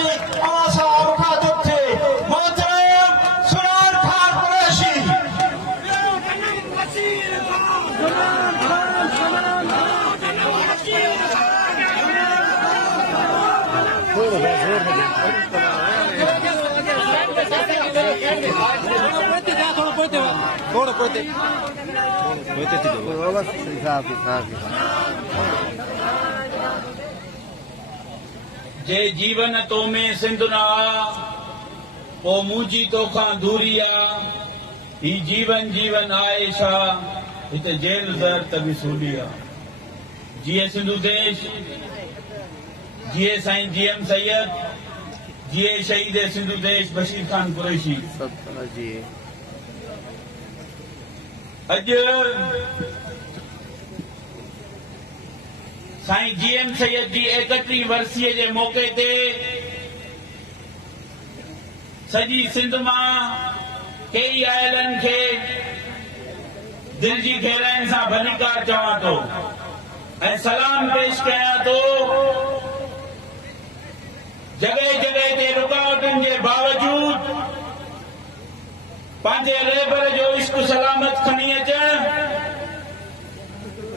जी आशा मुखातिब थे मोहतरम सुनार खान कुरैशी। जे जीवन तो में सिंधुना ओ मुंहिंजी तोखां दूरी आ ही जीवन जीवन आए छा हिते जेल ज़हर त विसूली आ। जिए सिंधु देश, जिए साईं जीएम सैयद, जिए शहीद सिंधु देश बशीर खान कुरैशी। अॼु साईं जीएम सैयद जी 31वीं वरसीअ जे मौक़े ते सॼी सिंध मां कई आयलनि खे दिल जी गहराइनि सां भलीकार चवां थो ऐं सलाम पेश कयां थो। जॻह जॻह ते रुकावटुनि जे बावजूद पंहिंजे रहबर जो इश्क सलामत खणी अचण,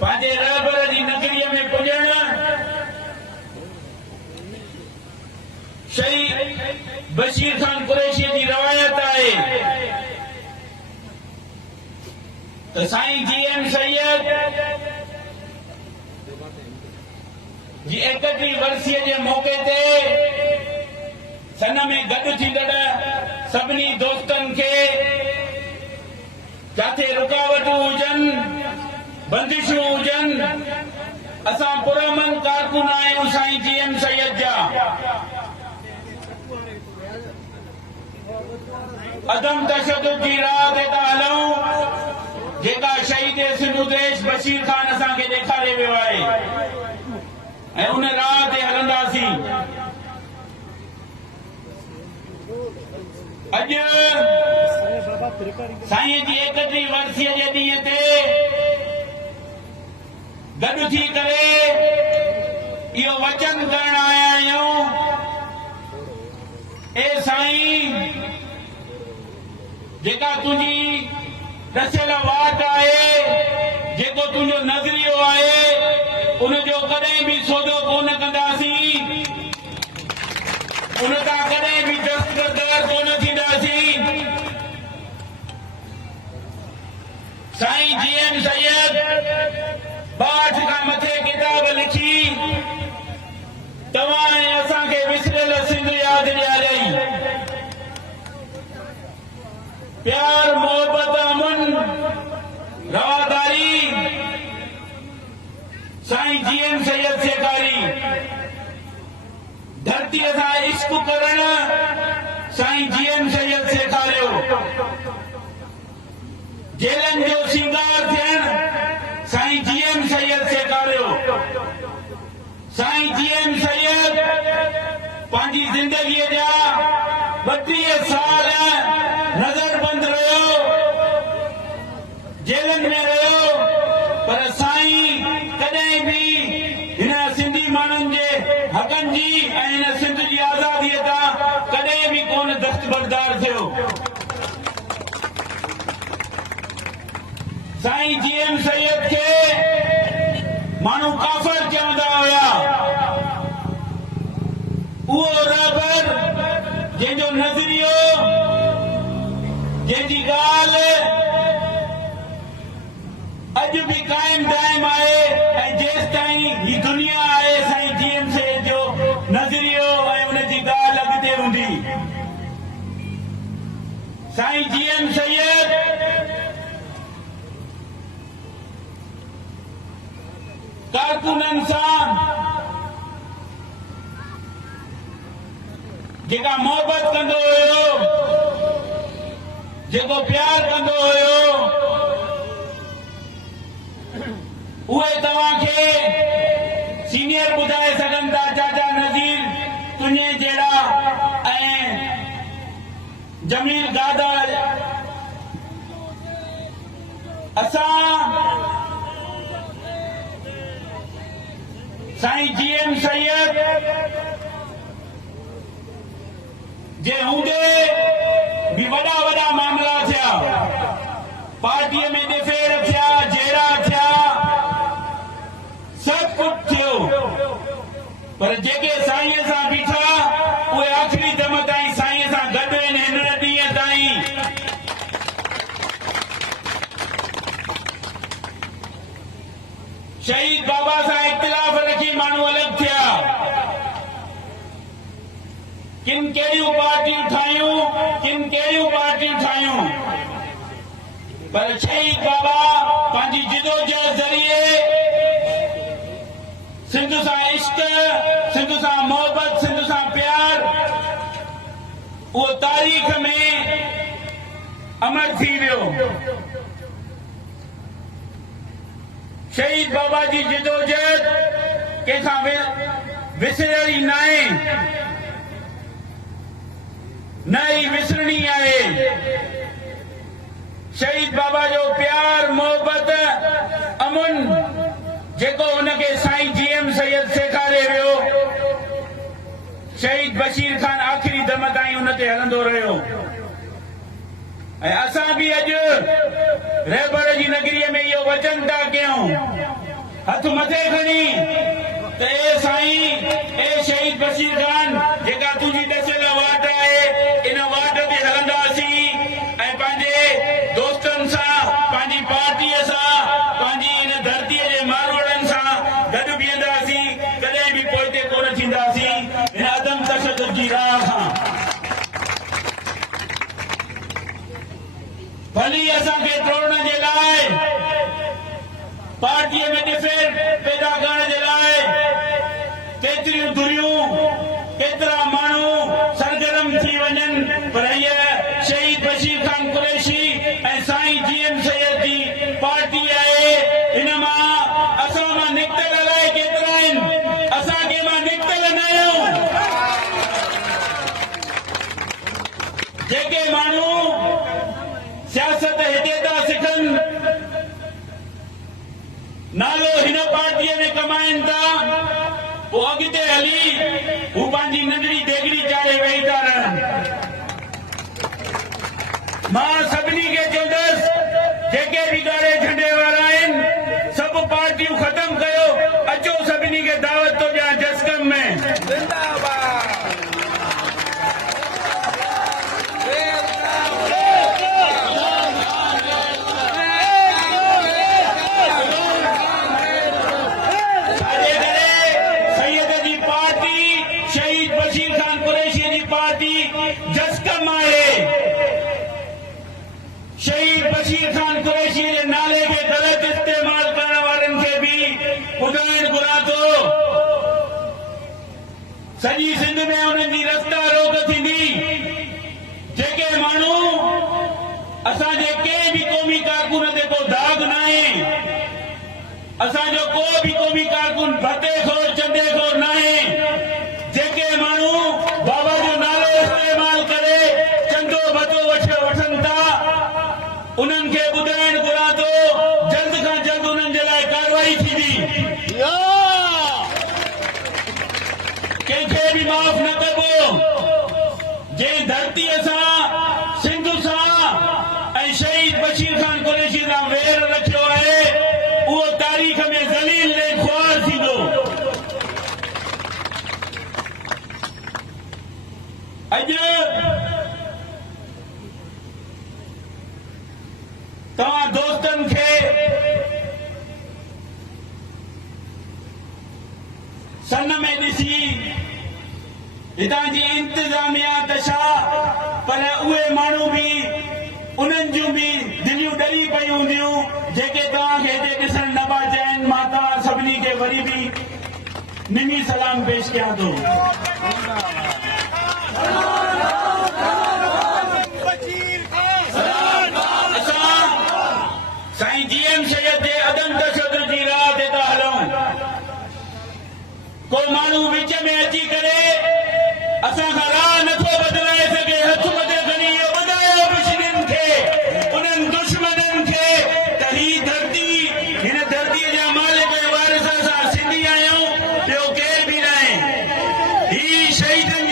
पंहिंजे रहबर जी नगरीअ में पुॼण, शहीद बशीर खान कुरैशी जी रवायत आहे त साईं जीएम सैयद जी 31वीं वरसीअ जे मौक़े ते सन में गॾु थींदड़ सभिनी दोस्तनि खे जिथे रुकावटूं हुजनि, बंदिशूं हुजनि, असां पुरअमन कारकुन आहियूं साईं जीएम सैयद जा। अदम तशद्दुद जी राह ते था हलूं जेका शहीद सिंधु देश बशीर खान असांखे ॾेखारे वियो आहे ऐं उन राह ते हलंदासीं। अॼु साईं जी 31वीं वरसीअ जे ॾींहं ते गॾु थी करे इहो वचन करण आया आहियूं, ए साईं जेका तुंहिंजी ॾसियल वाट आहे, जेको तुंहिंजो नज़रियो आहे, उनजो कॾहिं बि सौदो कोन कंदासीं, उन तां कॾहिं बि दस्तबरदार कोन थींदासीं। साईं जीएम सैयद 62 खां मथे किताब लिखी तव्हां ऐं असांखे विसरियल सिंध यादि ॾियारई। प्यार मोहब्बत अमन रवादारी साईं जीएम सैयद सेखारी। धरतीअ सां इश्क करण साईं जीएम सैयद सेखारियो। जेलनि जो सिंगार थियण साईं जीएम सैयद सेखारियो। साईं जीएम सैयद पंहिंजी ज़िंदगीअ जा 32 साल नज़रबंद रहियो, जेलनि में रहियो, पर साईं कॾहिं बि हिन सिंधी माण्हुनि जे हक़नि जी ऐं हिन सिंध जी आज़ादीअ तां कॾहिं बि कोन दस्तबरदार थियो। साईं जीएम सैयद खे माण्हू काफ़िर चवंदा हुया। उहो रहबर जंहिंजो नज़रियो, जंहिंजी ॻाल्हि अॼु बि क़ाइम दाइम आहे ऐं जेसि ताईं ही दुनिया आहे साईं जीएम सैयद जो नज़रियो ऐं उनजी ॻाल्हि अॻिते हूंदी। साईं जीएम सैयद कारकुननि सां जेका मोहबत कंदो हुयो, जेको प्यार कंदो हुयो, उहे तव्हांखे सीनियर ॿुधाए सघनि था। चाचा नज़ीर तुंहिंजे जहिड़ा ऐं जमील गादा असां साईं जीएम सैयद जे हूंदे भी वॾा वॾा मामला थिया, पार्टीअ में ॾिफेर थिया, जेड़ा थिया, सभु कुझु थियो, पर जेके साईंअ सां बीठा उहे आख़िरी दम ताईं साईंअ सां गॾु आहिनि। हिन ॾींहं ताईं शहीद बाबा सां इख़्तिलाफ़ रखी माण्हू अलॻि थिया, किन कहिड़ियूं पार्टियूं ठाहियूं, पर शहीद बाबा पंहिंजी जिदोजहद ज़रिए सिंध सां इश्क, सिंध सां मोहबत, सिंध सां प्यार, उहो तारीख़ में अमर थी वियो। शहीद बाबा जी जिदोजहद कंहिंखां विसरणी न आहे, न ई विसरणी आहे। शहीद बाबा जो प्यार, मोहबत, अमुन जेको हुनखे साईं जीएम सैयद सेखारे वियो, शहीद बशीर खान आख़िरी दम ताईं हुन ते हलंदो रहियो। ऐं असां बि अॼु रहबर जी नगरीअ में इहो वचन था कयूं, हथ मथे खणी त ए साईं, ए शहीद बशीर खान, जेका तुंहिंजी ॾसियल वाट आहे, इन वाट ते हलंदासीं ऐं पंहिंजे दोस्तनि सां, पंहिंजी पार्टीअ सां, पंहिंजी इन धरतीअ जे मारवड़नि सां गॾु बीहंदासीं, कॾहिं बि पोइते कोन थींदासीं इन अदम तशद्दुद जी राह खां। भली असांखे टोड़ण जे लाइ, पार्टीअ में ॾिफेर पैदा करण जे लाइ केतिरियूं दुरियूं, केतिरा माण्हू सरगर्म थी वञनि, पर हीअ शहीद बशीर खान कुरैशी ऐं साईं जीएम सैयद जी पार्टी आहे। हिन मां असां मां निकितल अलाए केतिरा आहिनि, असां कंहिं मां निकितल न आहियूं। जेके माण्हू सियासत हिते था सिखनि, नालो हिन पार्टीअ में कमाइनि था, पोइ अॻिते हली हू पंहिंजी नंढड़ी देगड़ी चाढ़े वेही था रहनि। मां सभिनी खे चवंदुसि, जेके बि ॻाढ़े झंडे वारा आहिनि, सभु पार्टियूं ख़तमु कयो, अचो सभिनी खे दावत थो ॾियां जस्कम में। शहीद बशीर खान कुरैशी जे नाले खे ग़लति इस्तेमाल करण वारनि खे बि ॿुधाइण घुरां थो, सॼी सिंध में उन्हनि जी रस्ता रोक थींदी। जेके माण्हू असांजे कंहिं बि क़ौमी कारकुन ते को दाग न आहे, असांजो को बि क़ौमी कारकुन भतेखोर, चंडेखोर न आहे, जेके माण्हू बाबा जो नालो इस्तेमाल करे चंदो भतो वठनि था, उन्हनि खे ॿुधाइण घुरां थो, जल्द खां जल्द उन्हनि जे लाइ कार्रवाई थींदी। कंहिंखे बि माफ़ न कबो। जंहिं धरतीअ सां, सिंध सां ऐं शहीद बशीर खान कुरैशी सां वेर रखियो आहे, उहो तारीख़ में ज़लील ऐं ख़्वार थींदो। अॼु तव्हां दोस्तनि खे सन में ॾिसी हितां जी इंतिज़ामिया त छा, पर उहे माण्हू बि, उन्हनि जूं बि दिलियूं ॾरी पयूं हूंदियूं, जेके तव्हांखे हिते ॾिसण न पिया चाहिनि। मां तव्हां सभिनी खे वरी बि निमी सलाम पेश कयां थो। साईं जीएम सैयद जे अदम तशद्दुद जी राह ते था हलूं। को माण्हू विच में अची करे असां खां राह नथो बदिलाए सघे, हथ मथे खणी इहो ॿुधायो मुश्किलनि खे, उन्हनि दुश्मननि खे त हीअ धरती, हिन धरतीअ जा मालिक ऐं वारिस असां सिंधी आहियूं, ॿियो केर बि न आहे। हीअ शहीदनि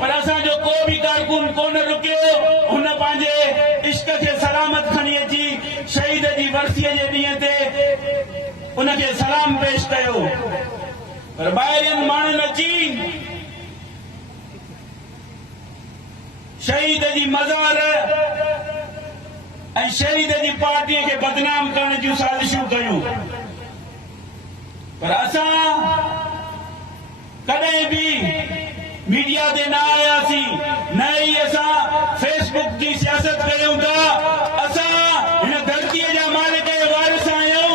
पर असांजो को बि कारकुन कोन रुकियो हुन पंहिंजे इश्क खे सलामत खणी अची शहीद जी वरसीअ जे ॾींहं ते उनखे सलाम पेश कयो पर ॿाहिरियनि माण्हुनि अची शहीद जी मज़ार ऐं शहीद जी पार्टीअ खे बदनाम करण जूं साज़िशूं कयूं पर असां कॾहिं बि मीडिया ते न आयासीं न ई असां फेसबुक जी सियासत कयूं था असां हिन धरतीअ जा मालिक जे वारिस आहियूं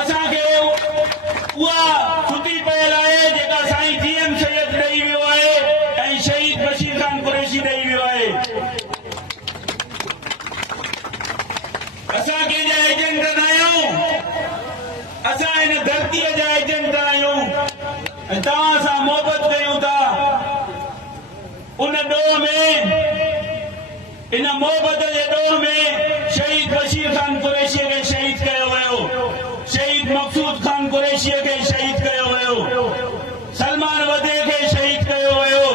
असांखे उहा सुती पयल आहे जेका साईं जीएम सैयद ॾेई वियो आहे ऐं शहीद बशीर खान कुरैशी ॾेई वियो आहे असां कंहिंजा एजेंट न आहियूं असां हिन धरतीअ जा एजेंट आहियूं ऐं तव्हां सां मोहबत कयूं था उन ॾोह में इन मोहबत जे ॾोह में शहीद बशीर खान कुरैशीअ खे शहीद कयो वियो शहीद मक़सूद खान कुरैशीअ खे शहीद कयो वियो सलमान वदे खे शहीद कयो वियो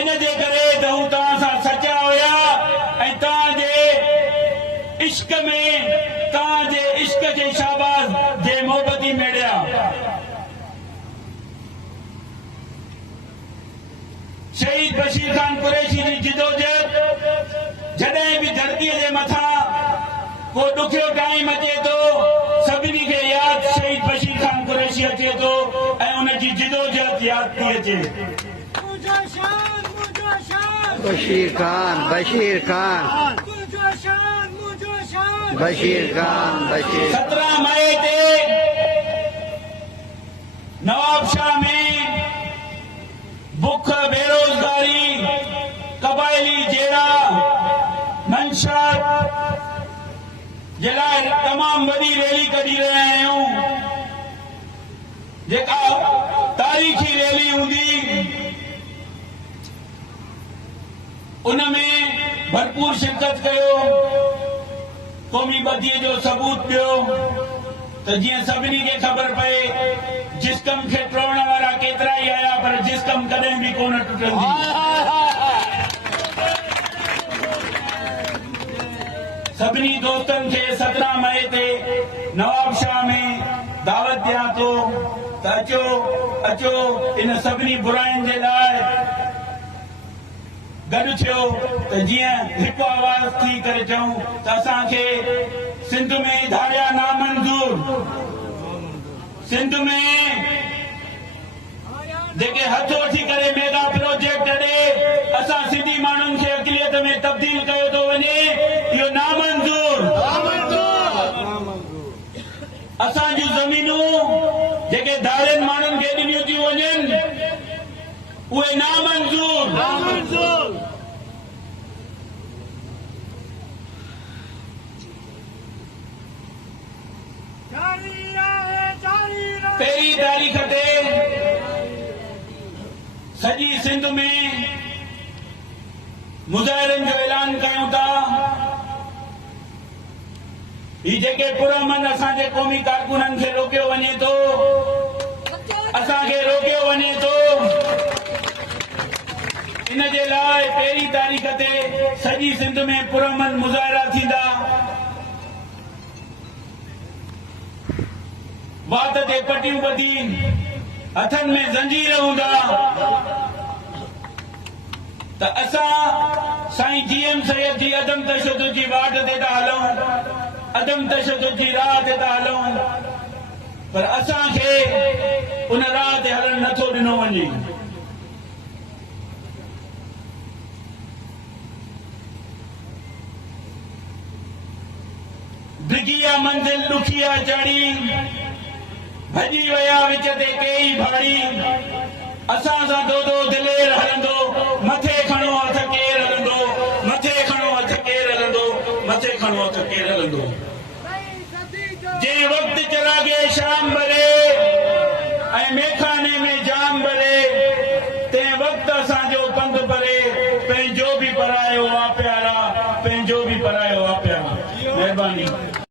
इन जे करे त हू तव्हां सां सचा हुया ऐं तव्हांजे इश्क में तव्हांजे इश्क जे शाबाज़ जे मोहबती मेड़िया शहीद बशीर खान कुरैशी जी जिदोजहद जॾहिं बि धरतीअ जे मथां को ॾुखियो टाइम अचे थो सभिनी खे यादि शहीद बशीर खान कुरैशी अचे थो ऐं उनजी जिदोजहद यादि थी अचे बशीर खान बशीर खान बशीर खान बशीर 17 मई ते नवाबशाह में बुख बेरोजगारी कबायली जेड़ा मंशात जे लाइ तमामु वॾी रैली कढी रहिया आहियूं जेका तारीख़ी रैली हूंदी उनमें भरपूर शिरकत कयो क़ौमी बदीअ जो सबूत ॾियो त जीअं सभिनी खे ख़बर पए जिस्म खे टोड़ण वारा केतिरा ई आया पर जिस्म कॾहिं बि कोन टुटंदी सभिनी दोस्तनि खे 17 मई ते नवाबशाह में दावत ॾियां थो त अचो अचो इन सभिनी बुराइनि जे लाइ गॾु थियो त जीअं हिकु आवाज़ थी करे चऊं त असांखे सिंध में धारिया नामंज़ूर सिंध में जेके हथ वठी करे मेगा प्रोजेक्ट ॾे असां सिंधी माण्हुनि खे अक़लियत में तब्दील कयो थो वञे इहो नामंज़ूर असांजूं ज़मीनूं जेके धारियनि माण्हुनि खे ॾिनियूं थियूं वञनि उहे नामंज़ूर पहिरीं तारीख़ ते सॼी सिंध में मुज़ाहिरनि जो ऐलान कयूं था ही जेके पुरअमन असांजे क़ौमी कारकुननि खे रोकियो वञे थो असांखे रोकियो वञे थो इन जे लाइ पहिरीं तारीख़ ते सॼी सिंध में पुरअमन मुज़ाहिरा थींदा वात ते पटियूं ॿधी हथनि में ज़ंजीर हूंदा त असां साईं जीएम सैयद जी अदम तशद्दुद जी वाट ते था हलूं अदम तशद्दुद जी राह ते था हलूं पर असांखे उन राह ते हलणु नथो ॾिनो वञे डिघिया मंज़िल ॾुखिया चढ़ी भॼी विया विच ते कई भाड़ी असां सां दो दिलेर हलंदो मथे खणो हथ केर हलंदो मथे खणो हथ केर हलंदो मथे खणो हथ केर हलंदो जंहिं वक़्त चरागे शाम भरे ऐं मेखाने में जाम भरे तंहिं वक़्त असां